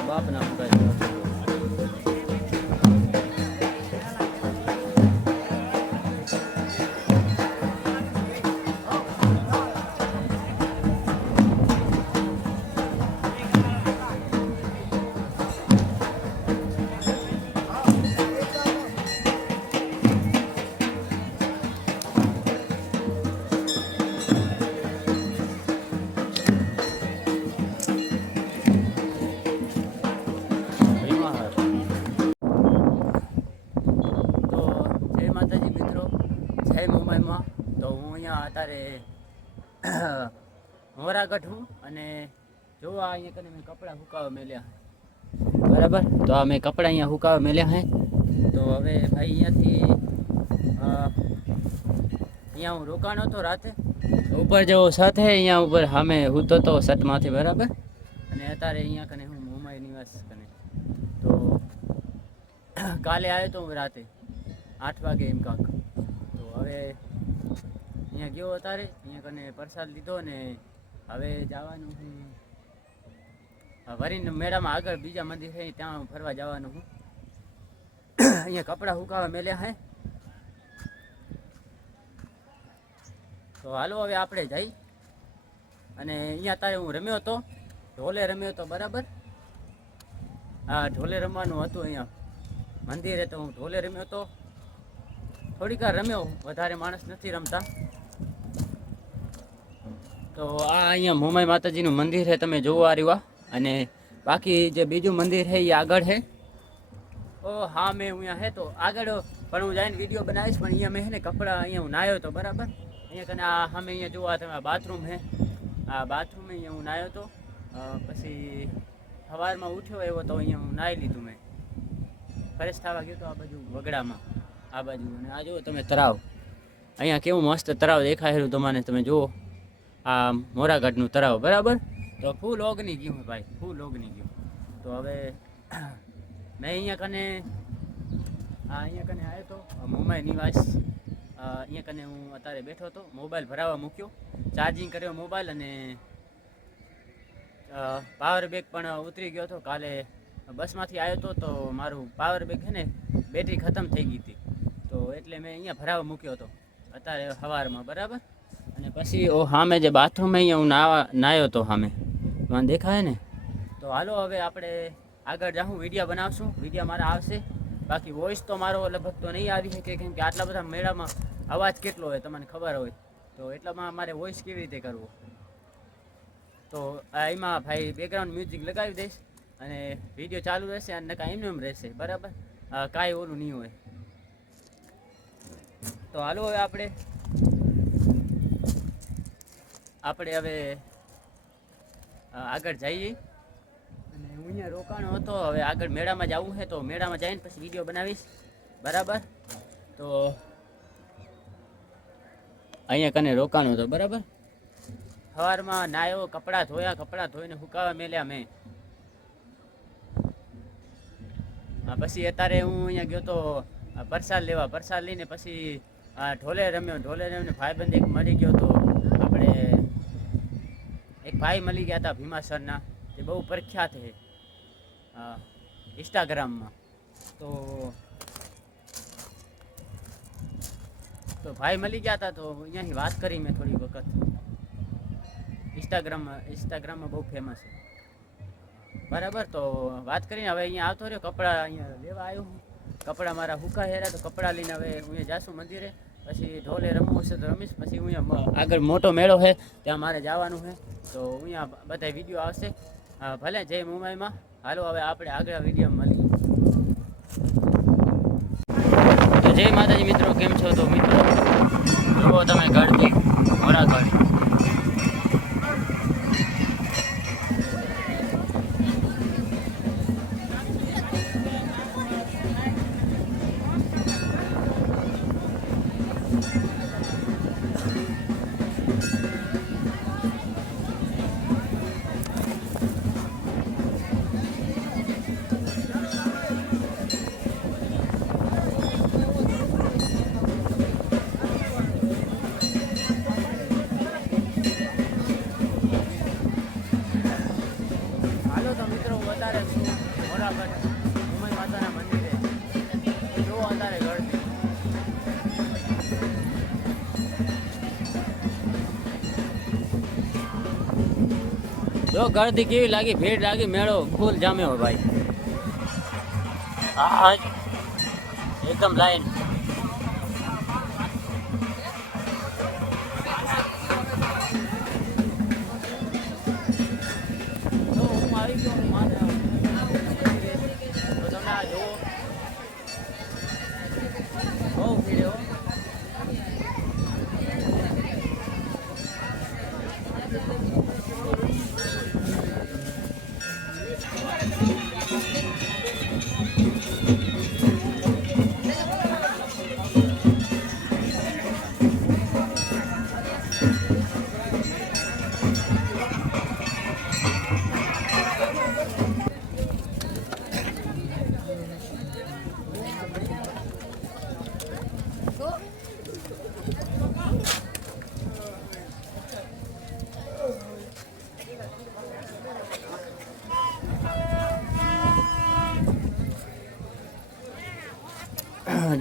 મારા બાપના ફુગાઈ. મોબાઈલમાં તો હું અહીંયા અત્યારે મોરાગઢ હું અને જોવા અહીંયા કને મેં કપડાં હુકાવા મેલ્યા બરાબર. તો આ મેં કપડાં અહીંયા હુકાવા મેલ્યા હે. તો હવે ભાઈ અહીંયા હું રોકાણો હતો રાતે ઉપર જેવો છત હે અહીંયા ઉપર સામે હૂતો તો છતમાંથી બરાબર. અને અત્યારે અહીંયા કને હું મુંબઈ નિવાસ કને તો કાલે આવ્યો તો હું રાતે 8 વાગે એમ કાંક. તો હવે અહીંયા ગયો અત્યારે અહીંયા કને પ્રસાદ લીધો ને હવે જવાનું હું વરીને મેળામાં આગળ બીજા મંદિર છે ત્યાં ફરવા જવાનું હું. અહીંયા કપડાં હુકાવા મેલ્યા હે. તો હાલો હવે આપણે જઈ. અને અહીંયા અત્યારે હું રમ્યો હતો ઢોલે રમ્યો હતો બરાબર. હા ઢોલે રમવાનું હતું અહીંયા મંદિરે તો હું ઢોલે રમ્યો હતો. થોડીક વાર રમ્યો વધારે માણસ નથી રમતા. તો આ અહીંયા મોમાઈ માતાજીનું મંદિર છે તમે જોવો આ રહ્યું. અને બાકી જે બીજું મંદિર છે એ આગળ છે. ઓ હા મેં અહીંયા હે તો આગળ પણ હું જઈને વિડીયો બનાવીશ. પણ અહીંયા મેં છે ને કપડાં અહીંયા હું નાહ્યો હતો બરાબર. અહીંયા કને આ સામે અહીંયા જોવા તમે બાથરૂમ છે. આ બાથરૂમ અહીંયા હું નાહ્યો હતો. પછી સવારમાં ઉઠ્યો એવો તો અહીંયા હું નાહી લીધું મેં. ફ્રેશ થવા ગયો તો આ બાજુ વગડામાં આ બાજુ. અને આ જુઓ તમે તળાવ અહીંયા કેવું મસ્ત તળાવ દેખાયેલું તમને તમે જુઓ. આ મોરાગઢનું તળાવ બરાબર. તો ફૂલ ઓગની ગયું ભાઈ ફૂલ ઓગની ગયું. તો હવે મેં અહીંયા કને આવ્યો તો મુંબઈ નિવાસ. અહીંયા કને હું અત્યારે બેઠો હતો મોબાઈલ ભરાવા મૂક્યો ચાર્જિંગ કર્યો મોબાઈલ. અને પાવર બેગ પણ ઉતરી ગયો હતો. કાલે બસમાંથી આવ્યો હતો તો મારું પાવર બેગ છે ને બેટરી ખતમ થઈ ગઈ હતી. તો એટલે મેં અહીંયા ભરાવા મૂક્યો હતો અત્યારે સવારમાં બરાબર. અને પછી સામે જે બાથરૂમ અહીંયા હું નાહ્યો હતો સામે મને દેખાય ને. તો હાલો હવે આપણે આગળ જાઉં વિડીયો બનાવશું. વિડીયો મારા આવશે. બાકી વોઇસ તો મારો લગભગ તો નહીં આવી શકે કેમ કે આટલા બધા મેળામાં અવાજ કેટલો હોય તમને ખબર હોય. તો એટલામાં મારે વોઇસ કેવી રીતે કરવો. તો એમાં ભાઈ બેકગ્રાઉન્ડ મ્યુઝિક લગાવી દઈશ અને વિડીયો ચાલુ રહેશે અને કાંઈ એમને એમ રહેશે બરાબર. કાંઈ ઓલું નહીં હોય. તો હાલો હવે આપણે હવે આગળ જઈએ. અને હું અહીંયા રોકાણો હતો હવે આગળ મેળામાં જવું છે તો મેળામાં જઈને પછી વિડીયો બનાવીશ બરાબર. તો અહીંયા કને રોકાણો હતો બરાબર. સવારમાં નાયો કપડાં ધોઈને સુકાવા મેલ્યા મેં. પછી અત્યારે હું અહીંયા ગયો તો પ્રસાદ લઈને પછી ઢોલે રમ્યો ભાઈબંધ એક મળી ગયો તો આપણે એક ભાઈ મળી ગયા હતા ભીમાસરના. તે બહુ પ્રખ્યાત છે ઇન્સ્ટાગ્રામમાં. તો ભાઈ મળી ગયા હતા તો અહીંયાથી વાત કરી મેં થોડી વખત. ઇન્સ્ટાગ્રામમાં બહુ ફેમસ છે બરાબર. તો વાત કરીને હવે અહીંયા આવતો રહ્યો કપડાં અહીંયા લેવા આવ્યો હું. કપડાં મારા હુકા હેરા તો કપડાં લઈને હવે અહીંયા જાશું મંદિરે. પછી ઢોલે રમવું હશે તો રમીશ. પછી અહીંયા આગળ મોટો મેળો છે ત્યાં મારે જવાનું છે. તો અહીંયા બધા વિડીયો આવશે ભલે. જય મુંબઈમાં. હાલો હવે આપણે આગળ વિડીયો મળીએ. તો જય માતાજી મિત્રો, કેમ છો? તો મિત્રો જુઓ તમે ઘરથી મોરાગઢ. મોરાગઢ ઉમાઈ માતાના મંદિરે જો અત્યારે ગળતી જો ગળદી કેવી લાગી, ભીડ લાગી, મેળો ફૂલ જામ્યો ભાઈ. હા એકદમ લાઈન.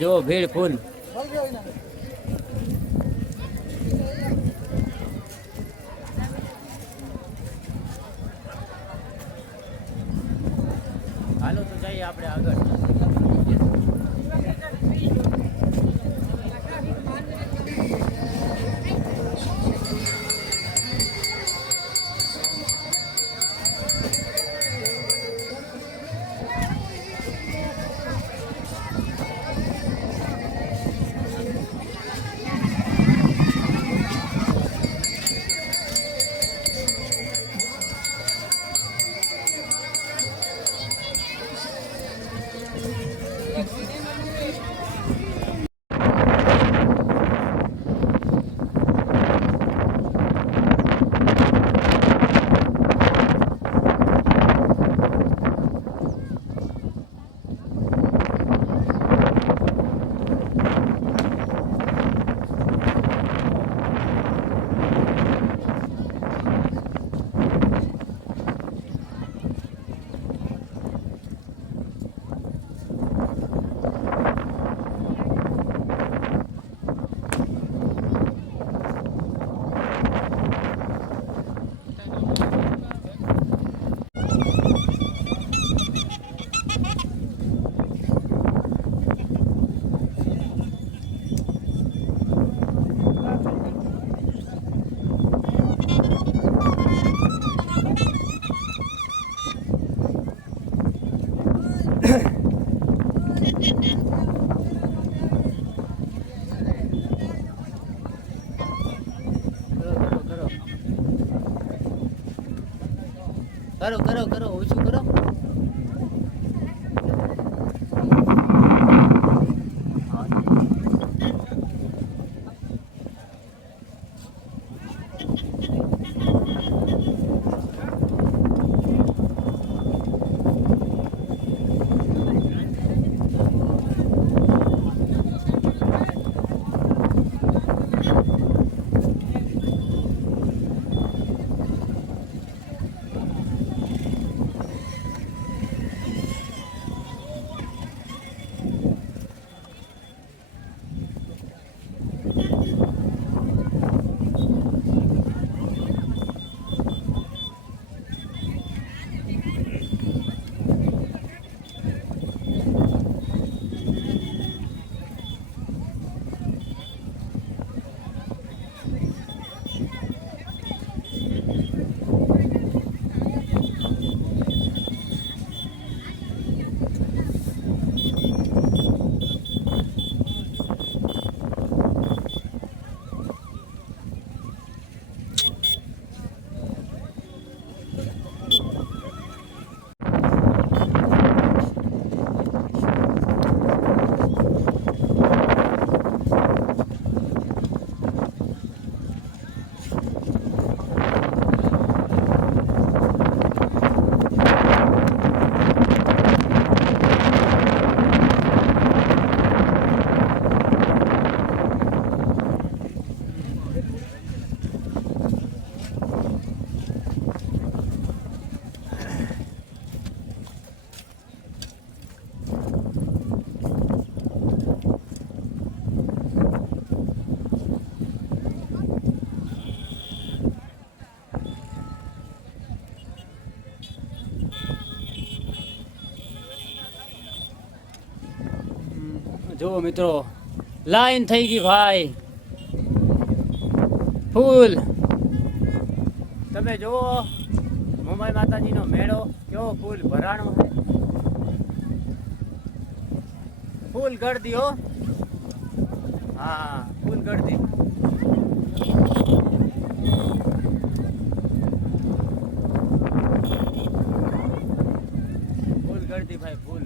જો ભીડ ફૂલ. હાલો તો જઈએ આપણે આગળ. કરો કરો કરો ઓછું કરો. જુઓ મિત્રો, લાઈન થઈ ગઈ ભાઈ, ફૂલ. તમે જુઓ મોમાઈ માતાજીનો મેળો કેવો ફૂલ ભરાણો છે, ફૂલ ગળદી હો. હા, ફૂલ ગળદી. ફૂલ ગળદી ભાઈ, ફૂલ.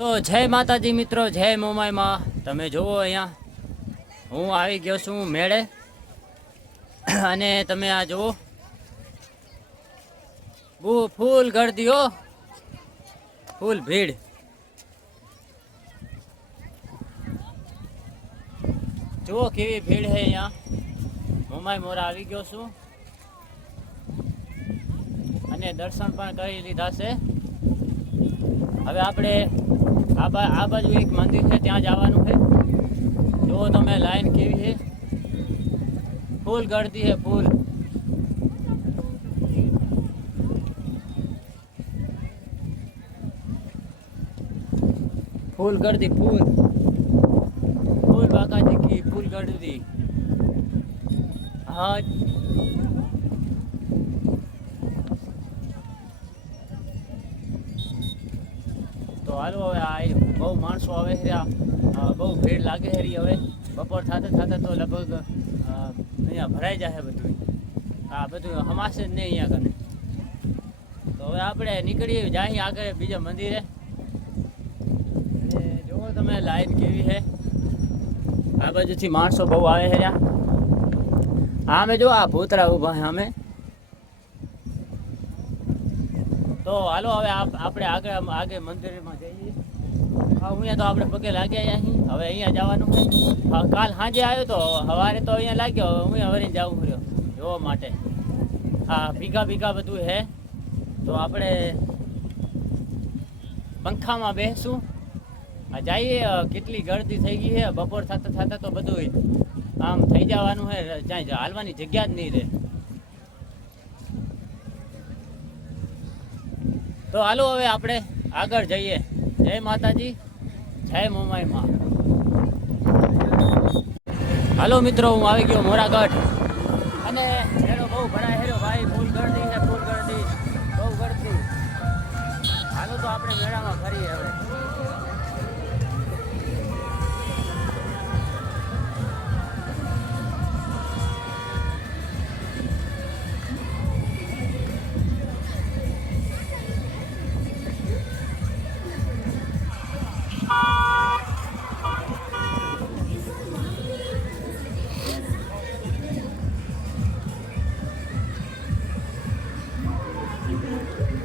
તો જય માતાજી મિત્રો, જય મોમાઈમાં. તમે જુઓ અહીંયા હું આવી ગયો છું મેળે, અને તમે આ જુઓ બહુ ફૂલ ગળદી હો, ફૂલ ભીડ. જુઓ કેવી ભીડ છે અહીંયા. મોમાઈ મોરા આવી ગયો છું અને દર્શન પણ કરી લીધા છે. હવે આપણે આ બાજુ એક મંદિર છે, ત્યાં જવાનું છે. જો તમે લાઈન કેવી છે, ફૂલ ગળદી છે, ફૂલ. ફૂલ ગળદી, ફૂલ ફૂલ બાકાજી કી ફૂલ ગળદી. હા, તો હાલો હવે આ બહુ માણસો આવે છે, બહુ ભીડ લાગે છે. હવે બપોર થતા થતા તો લગભગ અહીંયા ભરાઈ જશે બધું. હા, બધું હમાશે જ નહીં અહીંયા કને. તો હવે આપણે નીકળીએ, જાય આગળ બીજા મંદિરે. અને જુઓ તમે લાઈન કેવી છે, આ બાજુથી માણસો બહુ આવે છે. અમે જો આ ભૂતરા ઊભા છે અમે. તો હાલો હવે આપણે આગળ મંદિરમાં જઈએ. અહીંયા તો આપણે પગે લાગ્યા અહીં. હવે અહીંયા જવાનું છે. કાલ સાંજે આવ્યો તો, સવારે તો અહીંયા લાગ્યો. હું હવે જવું રહ્યો જોવા માટે. હા, ભીગા બધું છે. તો આપણે પંખામાં બેસશું. જઈએ. કેટલી ગળદી થઈ ગઈ છે. બપોર થતા તો બધું આમ થઈ જવાનું છે. ત્યાં હાલવાની જગ્યા જ નહીં રહે. તો હાલો હવે આપણે આગળ જઈએ. જય માતાજી, જય મોમાઈમાં. હાલો મિત્રો, હું આવી ગયો મોરાગઢ, અને મેળો બહુ ભરાય હેરો ભાઈ. ફૂલ ગળદી છે, ફૂલ ગળદી, બહુ ગળદી. હાલો તો આપણે મેળામાં ફરીએ હવે.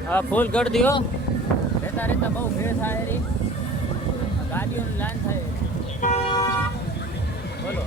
હા ફૂલ કરી દો. રહેતા રહેતા બહુ ભીડ થાય એરી, ગાડીઓની લાઈન થાય. બોલો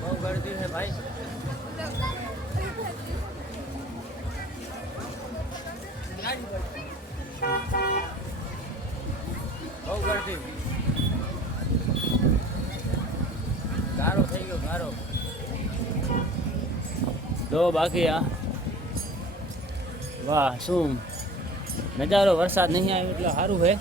બહુ ગળદી છે ભાઈ. બહુ ગળદી. ગારો થઈ ગયો ગારો. જો બાકી આ વાહ શું નજારો. વરસાદ નહીં આવ્યો એટલે સારું છે.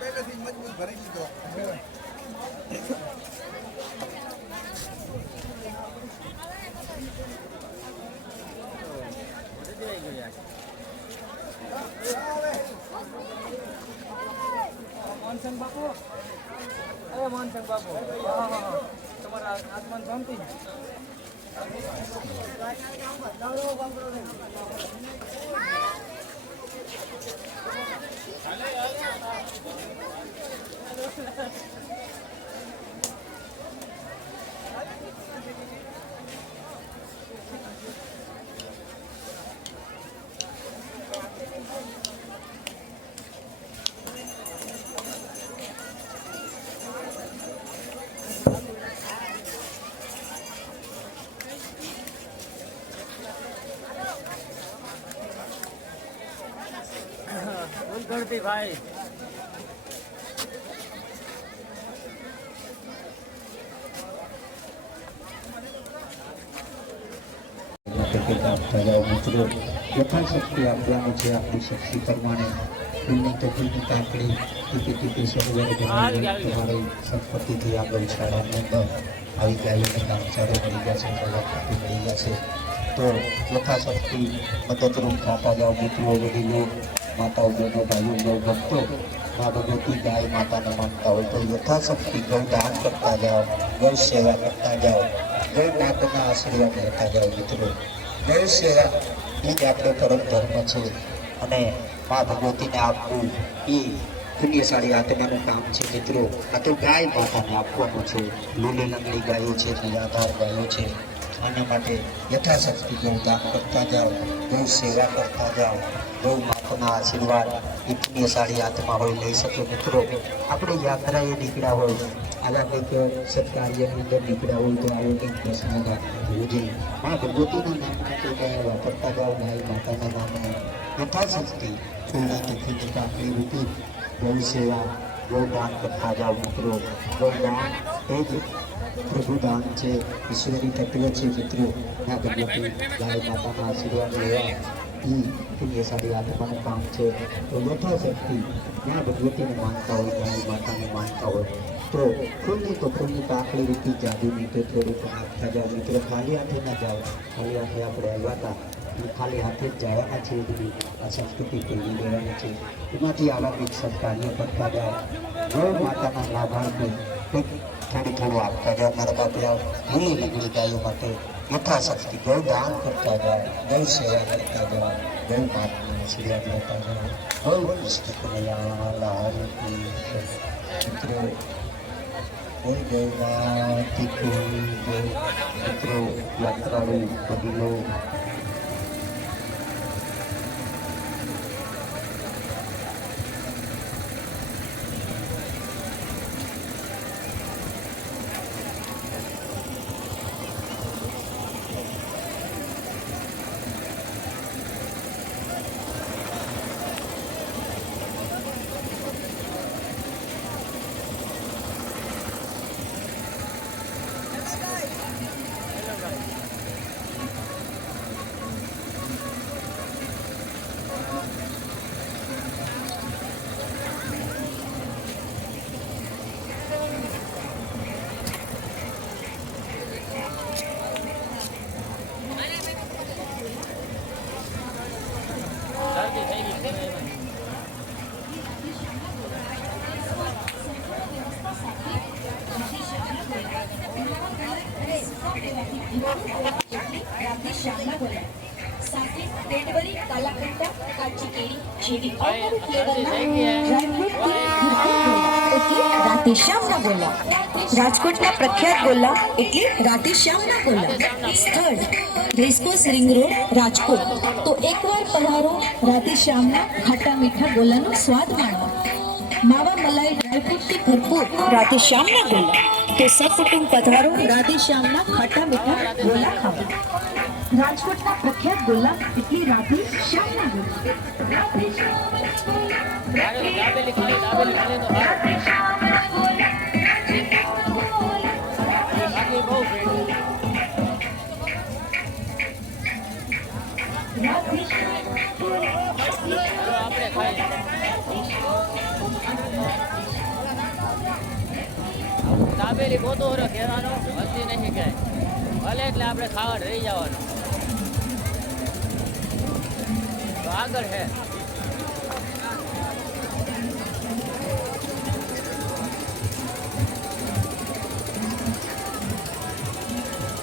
પહેલેથી મજબૂત ભરી દીધો. મોનસંગ બાપુ, અરે મોનસંગ બાપુ, તમારા આસમાન શાંતિ. ગણતી ભાઈ મિત્રો યથાશક્તિ આપવાનું છે. આપણી શક્તિ પ્રમાણે ફૂલની તો ફૂલની કાંકડી ટીપી ટીપી તમારી સંપત્તિથી આ ગૌશાળાની અંદર આવી ગાયોને કામચારો મળી જશે, પ્રજાપતિ મળી જશે. તો યથાશક્તિ મદદરૂપ થતા જાઓ મિત્રો, વડીલો, માતાઓ, બહેનો, ભાઈઓ, ગૌ ભક્તો. મા ભગવતી ગાય માતાને માનતા હોય તો યથાશક્તિ ગૌદાન કરતા જાઓ, ગૌ સેવા કરતા જાઓ, ગૌ માતાના આશીર્વાદ લેતા જાઓ મિત્રો. ગૌ સેવા એ જ આપણો પરમ ધર્મ છે અને મા ભગવતીને આપવું એ પુણ્યશાળી આત્માનું કામ છે મિત્રો. આ તો ગાય માતાને આપવાનું છે. લીલી લંગડી ગાયો છે, નિરાધાર ગાયો છે, આના માટે યથાશક્તિ ગૌદાન કરતા જાઓ, ગૌ સેવા કરતા જાઓ. ગૌ માતાના આશીર્વાદ એ પુણ્યશાળી આત્મા હોય લઈ શકે. મિત્રો આપણે યાત્રાએ નીકળ્યા હોય, આવા કંઈક સત્કાર્યની અંદર નીકળ્યા હોય તો આવો કંઈક પ્રશ્ન હોવો જોઈએ. આ ભગવતીના નામના કંઈક વાપરતા જાઓ, ગાય માતાના નામનો યથાશક્તિ ફૂલની તિથિની કાકડી રૂપી ગૌ સેવા ગૌદાન કરતા જાઓ. મિત્રો ગૌદાન એ જ પ્રભુદાન છે, ઈશ્વરી તત્વ છે. મિત્રો આ ભગવતી ગાય માતાના આશીર્વાદ લેવા એ પુણ્યશાળી આત્માનું કામ છે. તો યથાશક્તિ જ્યાં ભગવતીને માનતા હોય, ગાય માતાને માનતા હોય તો ફૂલની કાકડી રૂપી જાદુની તો થોડુંક આપતા જાઓ. મિત્રો ખાલી હાથે ના જાઓ, ખાલી હાથે આપણે આવ્યા હતા, ખાલી હાથે જ જવાના છે. બધી આ સંસ્કૃતિ પેલી લેવાની છે. એમાંથી આવા કંઈક સત્કાર્ય કરતા જાઓ. ગૌ માતાના લાભાર્થે કંઈક થોડું આપતા જાઓ. મારા બાપરા ભૂલી નગરી ગાયો માટે યથાશક્તિ ગૌ દાન કરતા જાઓ, ગૌ સેવા કરતા જાઓ, ગૌ માતાનો આશીર્વાદ લેતા જાઓ. ગૌ કૃષ્ણ કનૈયા મિત્રો કોઈ ગૌનાથી કોઈ મિત્રો યાત્રાળુ વડીલો રાધેશ્યામના ગોલા. રાજકોટના પ્રખ્યાત ગોલા એટલે રાધેશ્યામના ગોલા. સ્થળ રેસકોર્સ રિંગ રોડ, રાજકોટ. તો એકવાર પધારો રાધેશ્યામના ખાટા મીઠા ગોલાનો સ્વાદ માણો. માવા મલાઈ ડ્રાયફ્રૂટથી ભરપૂર રાધેશ્યામના ગોલા. તો સકુટુંબ પધારો રાધેશ્યામના ખાટા મીઠા ગોલા ખાવા. રાજકોટના પ્રખ્યાત ગોલા એટલે રાધેશ્યામના ગોલા. દાબેલી ગોતો કહેવાનો હસી નહીં કહે ભલે એટલે આપણે ખાવા રહી જવાનું. તો આગળ છે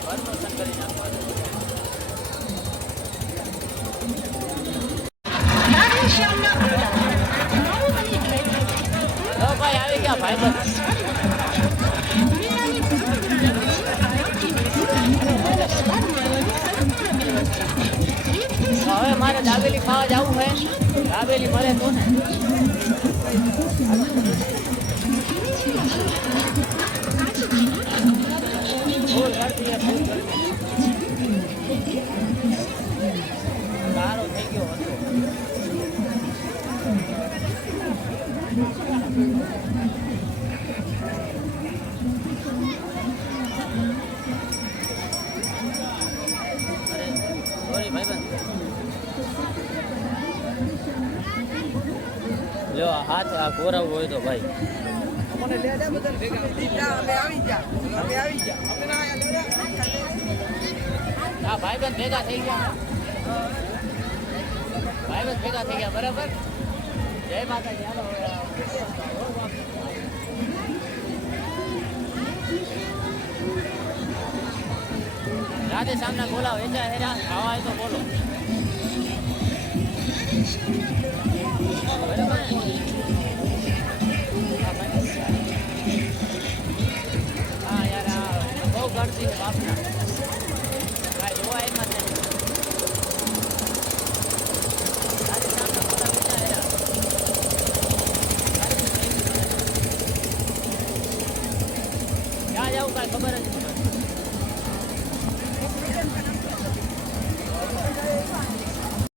પ્રમોશન કરી નાખવાનું. ભાઈ આવી ગયા ભાઈ બસ. હવે મારે દાબેલી ખાવા જવું છે. દાબેલી મળે તો ને. સારો થઈ ગયો હતો. લો હાથ આ ગોરાવ હોય તો ભાઈ હા ભાઈબંધ ભેગા થઈ ગયા. ભાઈબંધ ભેગા થઈ ગયા બરાબર. જય માતાજી. હાલો રાધે સામના બોલાવો. એજા હેરા ખાવા હોય તો બોલો. હા યાર બહુ ગળતી છે બાપના. એવું કાંઈ ખબર જ નહીં.